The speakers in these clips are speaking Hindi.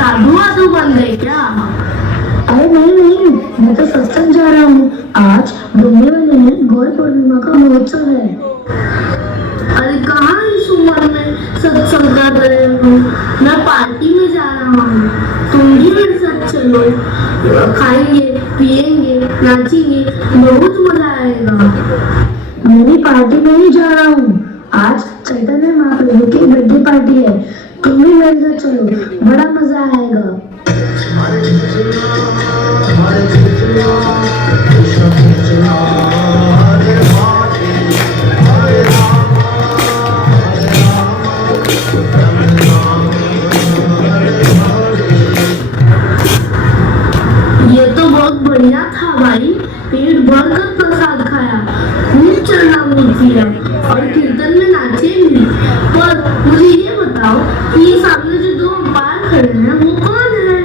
साधु वाधु बन गए क्या? अरे नहीं नहीं, मैं तो सत्संग जा रहा हूँ। आज डोंबिवली में गौर पूर्णिमा का महोत्सव है। अरे कहाँ इस उम्र में सत्संग कर रहे हो? मैं पार्टी में जा रहा हूँ, तुम भी मेरे साथ चलो। खाएंगे पिएंगे नाचेंगे, बहुत मजा आएगा। मैं भी पार्टी में ही जा रहा हूँ। आज चैतन्य महाप्रभु की बर्थडे पार्टी है। तुम भी मेरे साथ चलो, बड़ा मजा आएगा। ये तो बहुत बढ़िया था भाई, पेट भरकर प्रसाद खाया, खूब चरणामृत पिया और कीर्तन में नाचे भी। पर मुझे ये बताओ कि ये सामने जो दो अंपायर खड़े हैं वो कौन है?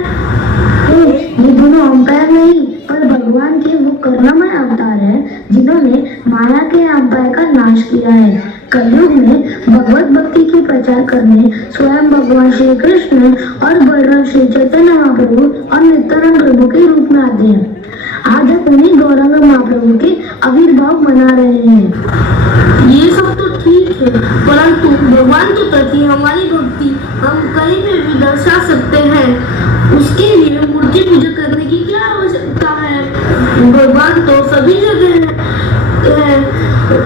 ये दोनों अंपायर नहीं, पर भगवान के वो करुणामय अवतार हैं जिन्होंने माया के अंपायर का नाश किया है। कलयुग में भगवत भक्ति की प्रचार करने स्वयं भगवान श्री कृष्ण और बलराम श्री चैतन्य महाप्रभु और नित्यानंद प्रभु के रूप में आते हैं। आज हम उन्हीं गौरांग महाप्रभु के आविर्भाव मना रहे हैं। ये सब तो ठीक है, परंतु भगवान के प्रति हमारी भक्ति हम कहीं भी दर्शा सकते हैं। उसके लिए मूर्ति पूजा करने की क्या आवश्यकता है? भगवान तो सभी जगह है,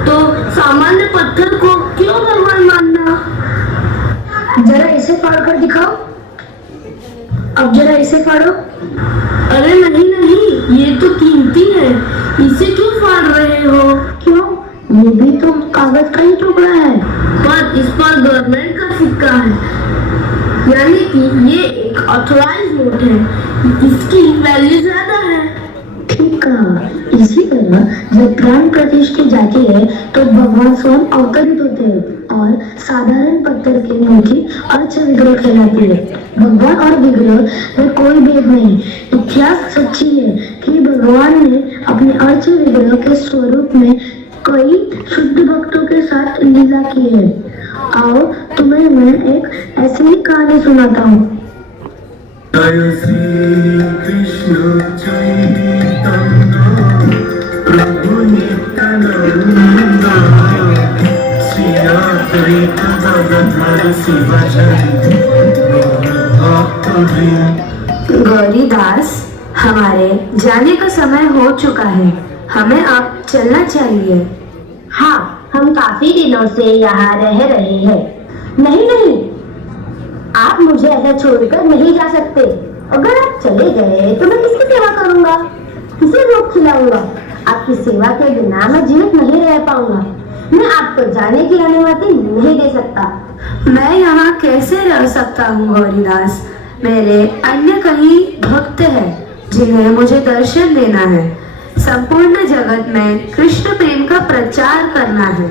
तो सामान्य पत्थर को क्यों भगवान मानना? जरा इसे फाड़ कर दिखाओ। अब जरा इसे फाड़ो। अरे नहीं नहीं, ये तो कीमती है, इसे क्यों फाड़ रहे हो? क्यों? ये भी तो कागज का ही टुकड़ा है। पर इस पर गवर्नमेंट का सिक्का है, यानी कि ये एक ऑथराइज नोट है, इसकी वैल्यू ज्यादा है। ठीक कहा। इसी तरह जब प्राण प्रतिष्ठा की जाती है तो भगवान स्वयं अवतरित होते हैं और साधारण पत्थर की मूर्ति अर्च विग्रह कहलाती है। भगवान और विग्रह में कोई भेद नहीं। इतिहास सच्ची है कि भगवान ने अपने अर्च विग्रह के स्वरूप में कई शुद्ध भक्तों के साथ लीला की है। आओ तुम्हें मैं एक ऐसी ही कहानी सुनाता हूँ। जय श्री कृष्ण चैतन्य प्रभु नित्यानंद श्री अद्वैत गदाधर शिवाचार्य भक्तवृंद। गौरीदास, हमारे जाने का समय हो चुका है, हमें अब चलना चाहिए। हाँ, हम काफी दिनों से यहाँ रह रहे हैं। नहीं नहीं, आप मुझे ऐसा छोड़कर नहीं जा सकते। अगर आप चले गए तो मैं किसकी सेवा करूंगा, किसे भोग खिलाऊंगा? आपकी सेवा के बिना मैं जीवित नहीं रह पाऊंगा। मैं आपको जाने की अनुमति नहीं दे सकता। मैं यहाँ कैसे रह सकता हूँ गौरीदास? मेरे अन्य कई भक्त हैं जिन्हें मुझे दर्शन देना है। संपूर्ण जगत में कृष्ण प्रेम का प्रचार करना है।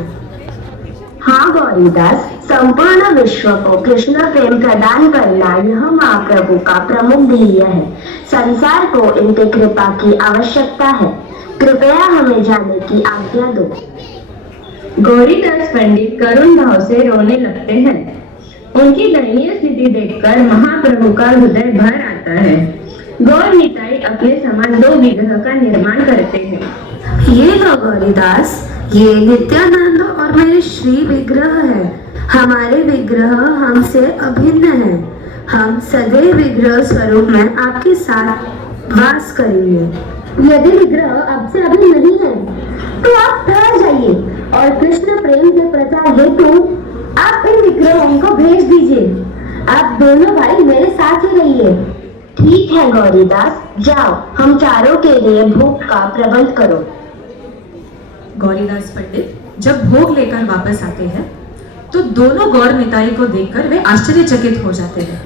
हाँ गौरीदास, संपूर्ण विश्व को कृष्ण प्रेम प्रदान करना यह महाप्रभु का प्रमुख ध्येय है। संसार को इनके कृपा की आवश्यकता है। कृपया हमें जाने की आज्ञा दो। गौरीदास पंडित करुण भाव से रोने लगते हैं। उनकी दयनीय स्थिति देखकर महाप्रभु का हृदय भर आता है। गौर निताई अपने समान दो विग्रह का निर्माण करते हैं। ये लो गौरीदास, ये नित्यानंद और मेरे श्री विग्रह है। हमारे विग्रह हमसे अभिन्न है। हम सदैव विग्रह स्वरूप में आपके साथ वास करेंगे। यदि विग्रह आपसे अभी नहीं है तो आप ठहर जाइए और कृष्ण प्रेम के प्रचार हेतु आप इन विग्रहों को भेज दीजिए। आप दोनों भाई मेरे साथ ही रहिए। ठीक है गौरीदास, जाओ, हम चारों के लिए भोग का प्रबंध करो। गौरीदास पंडित जब भोग लेकर वापस आते हैं तो दोनों गौर निताई को देखकर वे आश्चर्यचकित हो जाते हैं।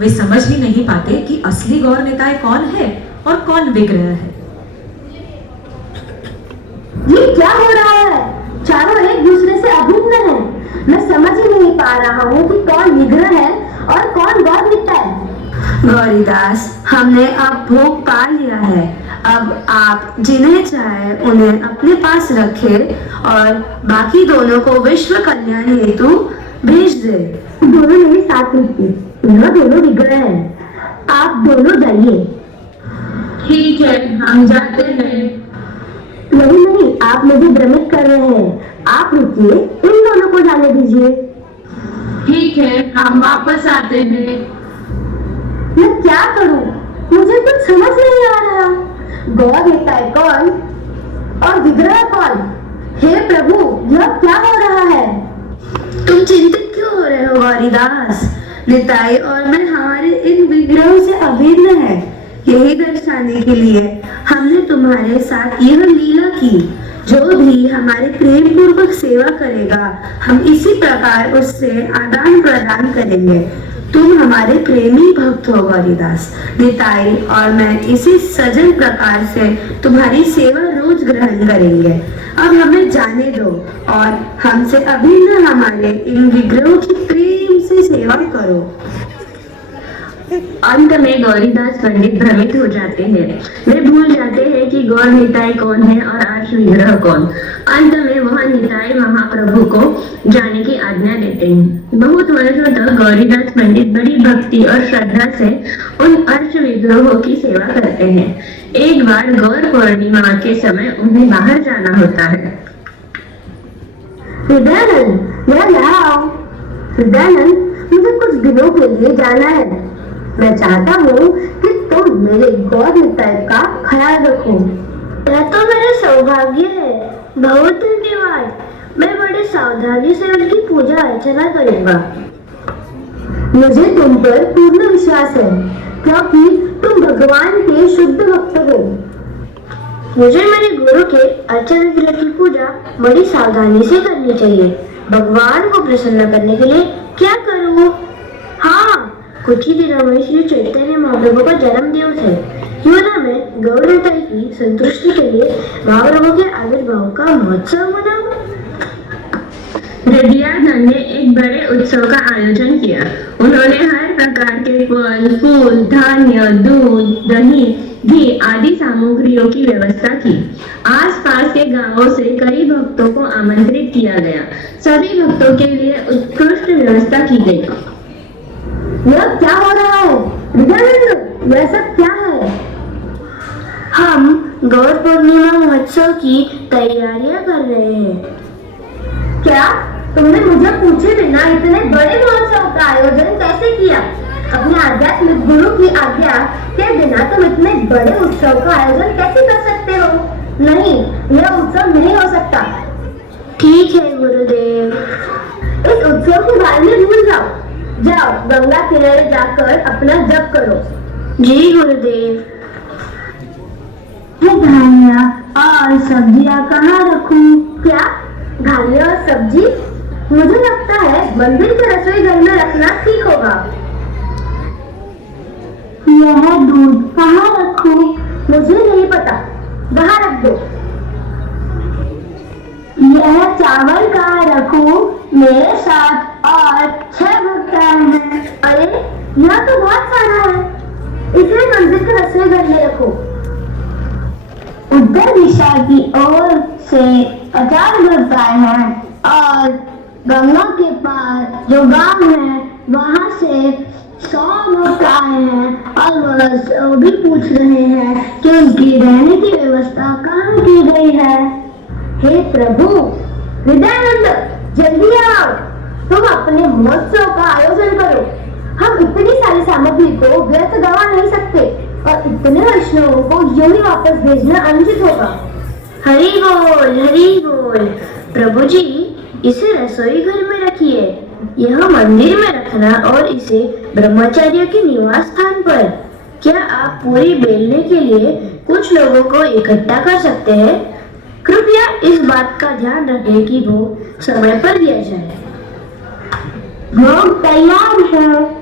वे समझ ही नहीं पाते कि असली गौर निताई कौन है और कौन विग्रह है। ये क्या हो रहा है? चारों एक दूसरे से अभिन्न हैं। मैं समझ ही नहीं पा रहा हूँ कि कौन विग्रह है और कौन गौर निताई है। गौरीदास, हमने अब भोग पा लिया है। अब आप जिन्हें चाहे उन्हें अपने पास रखे और बाकी दोनों को विश्व कल्याण हेतु भेज दे। दोनों मेरे साथ रुकिए, यह दोनों विग्रह हैं। आप दोनों जाइए। ठीक है, हम जाते हैं। नहीं नहीं, आप मुझे भ्रमित कर रहे हैं। आप रुकिए, इन दोनों को जाने दीजिए। ठीक है, हम वापस आते हैं। मैं क्या करूं? मुझे कुछ समझ नहीं आ रहा। गौर निताय कौन और विग्रह कौन? हे प्रभु, यह क्या हो रहा है? तुम चिंतित क्यों हो रहे हो गौरीदास? निताई और मैं हमारे इन विग्रहों से अभिन्न है। यही दर्शाने के लिए हमने तुम्हारे साथ यह लीला की। जो भी हमारे प्रेम पूर्वक सेवा करेगा, हम इसी प्रकार उससे आदान प्रदान करेंगे। तुम हमारे प्रेमी भक्त हो गौरीदास। निताई और मैं इसी सजन प्रकार से तुम्हारी सेवा रोज ग्रहण करेंगे। अब हमें जाने दो और हमसे अभिन्न हमारे इन विग्रहों की प्रेम से सेवा करो। अंत में गौरीदास पंडित भ्रमित हो जाते हैं। वे भूल जाते हैं कि गौर निताई कौन है और आर्ष विग्रह कौन। अंत में वह निताई महाप्रभु को जाने की आज्ञा देते हैं। बहुत वर्षों तक गौरीदास पंडित बड़ी भक्ति और श्रद्धा से उन अर्श विग्रहों की सेवा करते हैं। एक बार गौर पूर्णिमा के समय उन्हें बाहर जाना होता है। हृदयानंद, यहाँ आओ। हृदयानंद, मुझे कुछ दिनों के लिए जाना है। मैं चाहता हूँ कि तुम मेरे गौर निताय का ख्याल रखो। यह तो मेरा सौभाग्य है। बहुत धन्यवाद। मैं बड़े सावधानी से उनकी पूजा अर्चना करूंगा। मुझे तुम पर पूर्ण विश्वास है, क्योंकि तुम भगवान के शुद्ध भक्त हो। मुझे मेरे गुरु के अर्चन विग्रह की पूजा बड़ी सावधानी से करनी चाहिए। भगवान को प्रसन्न करने के लिए क्या करूं? हाँ, कुछ ही दिनों में श्री चैतन्य महाप्रभु का जन्म दिवस है। क्यों ना मैं गौर निताई की संतुष्टि के लिए महाप्रभु के आविर्भाव का महोत्सव मनाऊं? हृदयानंद ने एक बड़े उत्सव का आयोजन किया। उन्होंने हर प्रकार के फल, फूल, धान्य, दूध, दही, घी आदि सामग्रियों की व्यवस्था की। आसपास के गांवों से कई भक्तों को आमंत्रित किया गया। सभी भक्तों के लिए उत्कृष्ट व्यवस्था की गई। यह क्या हो रहा है? हृदयानंद, यह सब क्या है? हम गौर पूर्णिमा महोत्सव की तैयारियां कर रहे हैं। क्या तुमने मुझे पूछे बिना इतने बड़े महोत्सव का आयोजन कैसे किया? अपने आध्यात्मिक गुरु की आज्ञा के बिना तुम इतने बड़े उत्सव का आयोजन कैसे कर सकते हो? नहीं, यह उत्सव नहीं हो सकता। ठीक है गुरुदेव। इस उत्सव के बारे में भूल जाओ। जाओ, गंगा किनारे जाकर अपना जप करो। जी गुरुदेव। ये धान्य और सब्जियां कहाँ रखूं? क्या धान्य और सब्जी? मुझे लगता है मंदिर के रसोई घर में रखना ठीक होगा। यह दूध कहाँ रखूं? मुझे नहीं पता, बाहर रख दो। यह चावल कहाँ रखूं? मेरे साथ और 6 भक्त आए हैं। अरे, यह तो बहुत सारा है। इसे मंदिर के रसोई घर में रखो। उत्तर दिशा की ओर से 50 भक्त आए हैं और गंगा के पार जो गांव है वहां से 100 भक्त आए हैं और वह भी पूछ रहे हैं कि उनकी रहने की व्यवस्था कहाँ की गई है। हे प्रभु, हृदयानंद, जल्दी आओ। तुम अपने महोत्सव का आयोजन करो। हम इतनी सारी सामग्री को व्यर्थ गवा नहीं सकते और इतने वैष्णवों को यूं ही वापस भेजना अनुचित होगा। हरि बोल, हरि बोल। प्रभु जी, इसे रसोई घर में रखिए। यह मंदिर में रखना और इसे ब्रह्मचार्य के निवास स्थान पर। क्या आप पूरी बेलने के लिए कुछ लोगों को इकट्ठा कर सकते हैं? कृपया इस बात का ध्यान रखें कि भोग समय पर दिया जाए। भोग तैयार है।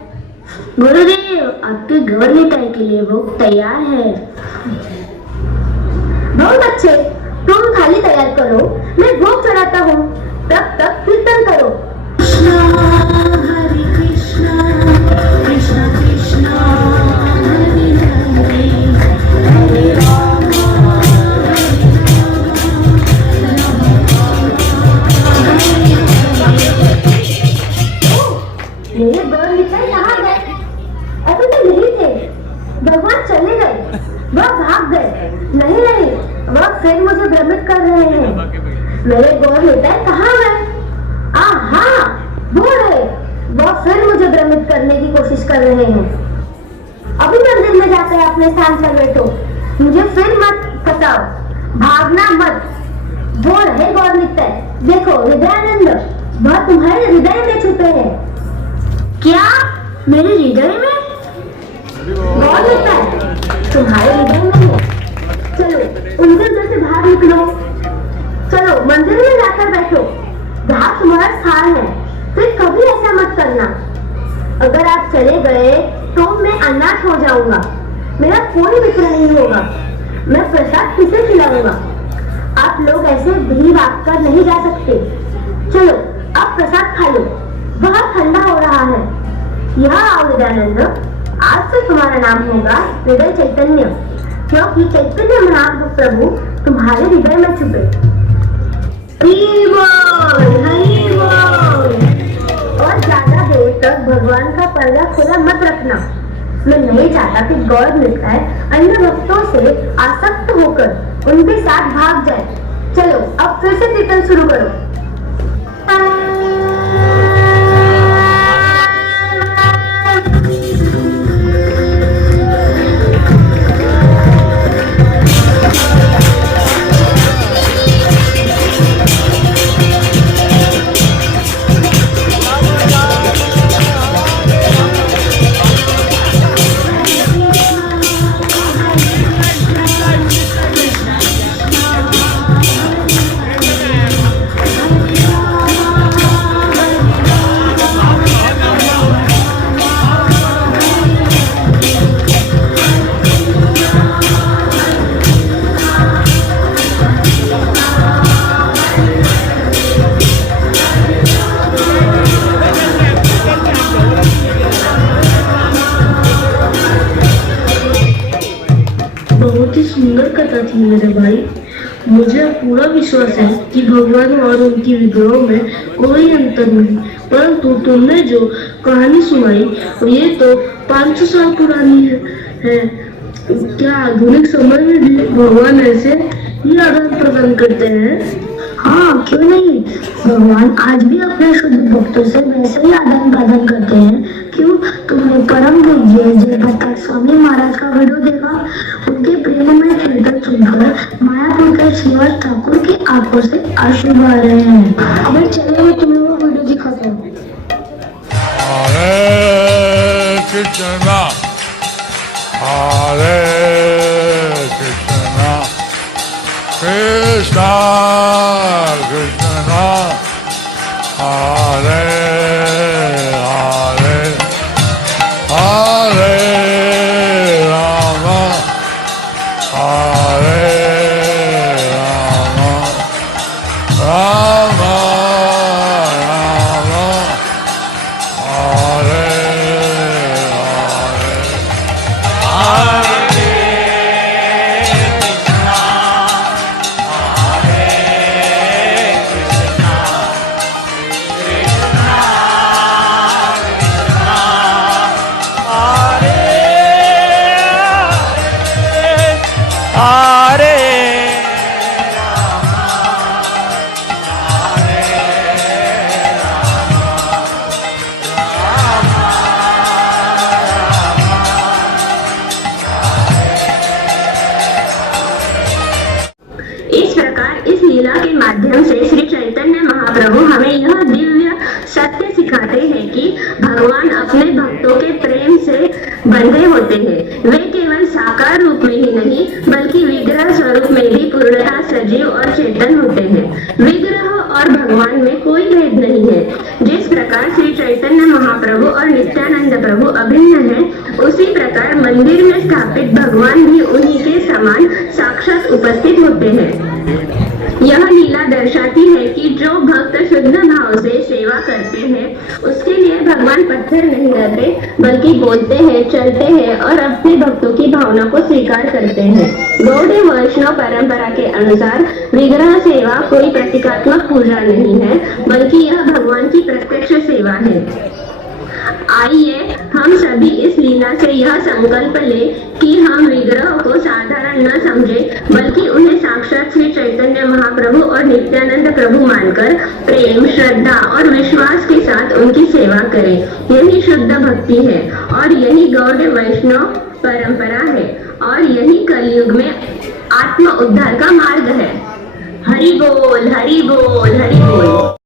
गुरुदेव, आपके गौर निताई के लिए भोग तैयार है। बहुत अच्छे, तुम थाली तैयार करो, मैं भोग चढ़ाता हूँ। तब तक कीर्तन करो। कृष्णा हरे कृष्णा, कृष्णा कृष्णा हरे हरे, हरे राम मेरे गौर निताई कहाँ गए? अभी तो यही थे। कर रहे हैं। मेरे गौर निताई कहाँ गए? हाँ, वो रहे। वो फिर मुझे भ्रमित करने की कोशिश कर रहे हैं। अभी मंदिर में जाकर अपने स्थान पर बैठो, मुझे फिर मत फंसाओ, भागना मत। वो रहे गौर निताई, देखो हृदयानंद, वह तुम्हारे हृदय में छुपे हैं। क्या? मेरे हृदय में? गौर निताई तुम्हारे हृदय में है। चलो उनके घर से बाहर निकलो, चलो मंदिर में जाकर बैठो, जहाँ तुम्हारा स्थान है। फिर कभी ऐसा मत करना। अगर आप चले गए तो मैं अनाथ हो जाऊंगा, मेरा कोई मित्र नहीं होगा, मैं प्रसाद किसे खिलाऊंगा? आप लोग ऐसे भी भाग कर नहीं जा सकते। चलो अब प्रसाद खा लो, बहुत ठंडा हो रहा है। यहाँ आओ हृदयानंद, आज से तुम्हारा नाम होगा हृदय चैतन्य, क्योंकि चैतन्य महाप्रभु तुम्हारे हृदय में छुपे। हरि बोल, हरि बोल। और ज्यादा देर तक भगवान का पर्दा खुला मत रखना। मैं नहीं चाहता कि गौर निताई अन्य भक्तों से आसक्त होकर उनके साथ भाग जाए। चलो अब फिर से कीर्तन शुरू करो। बहुत ही सुंदर कथा थी मेरे भाई। मुझे पूरा विश्वास है कि भगवान और उनकी विग्रहों में कोई अंतर नहीं, परंतु तुमने जो कहानी सुनाई ये तो 500 साल पुरानी है। क्या आधुनिक समय में भी भगवान ऐसे ही आदान प्रदान करते हैं? हाँ, क्यों नहीं। भगवान आज भी अपने शुद्ध भक्तों से वैसे ही आदान प्रदान करते हैं। क्यों? तुमने परम पूज्य जयप्रताप स्वामी महाराज का वीडियो देखा? उनके प्रेममय कीर्तन सुनकर मायापुर के श्रीवास ठाकुर की आंखों से आंसू बह रहे हैं। अगर चले मैं तुम्हें वो वीडियो दिखाता हूँ। हरे कृष्णा हरे कृष्णा कृष्णा कृष्णा हरे हरे हरे राम हरे राम राम राम हरे इस प्रकार इस लीला के माध्यम से श्री चैतन्य महाप्रभु हमें यह दिव्य सत्य सिखाते हैं कि भगवान अपने भक्तों के प्रेम से बंधे होते हैं। वे केवल साकार रूप में ही नहीं बल्कि विग्रह स्वरूप में भी पूर्णतः सजीव और चेतन होते हैं। विग्रह और भगवान में कोई भेद नहीं है। जिस प्रकार श्री चैतन्य महाप्रभु और नित्यानंद प्रभु अभिन्न हैं, उसी प्रकार मंदिर में स्थापित भगवान भी उन्हीं के समान साक्षात उपस्थित होते हैं। यह लीला दर्शाती है कि जो भक्त शुद्ध भाव से सेवा करते हैं उसके लिए भगवान पत्थर नहीं रहते बल्कि बोलते हैं, चलते हैं और अपने भक्तों की भावना को स्वीकार करते हैं। गौड़ीय वैष्णव परंपरा के अनुसार विग्रह सेवा कोई प्रतीकात्मक पूजा नहीं है बल्कि यह भगवान की प्रत्यक्ष सेवा है। आइए हम सभी इस लीला से यह संकल्प लें कि हम विग्रह को साधारण न समझें बल्कि उन्हें साक्षात श्री चैतन्य महाप्रभु महाप्रभु और नित्यानंद प्रभु मानकर प्रेम, श्रद्धा और विश्वास के साथ उनकी सेवा करें। यही शुद्ध भक्ति है और यही गौड़ वैष्णव परंपरा है और यही कलयुग में आत्म उद्धार का मार्ग है। हरि बोल, हरि बोल, हरि बोल।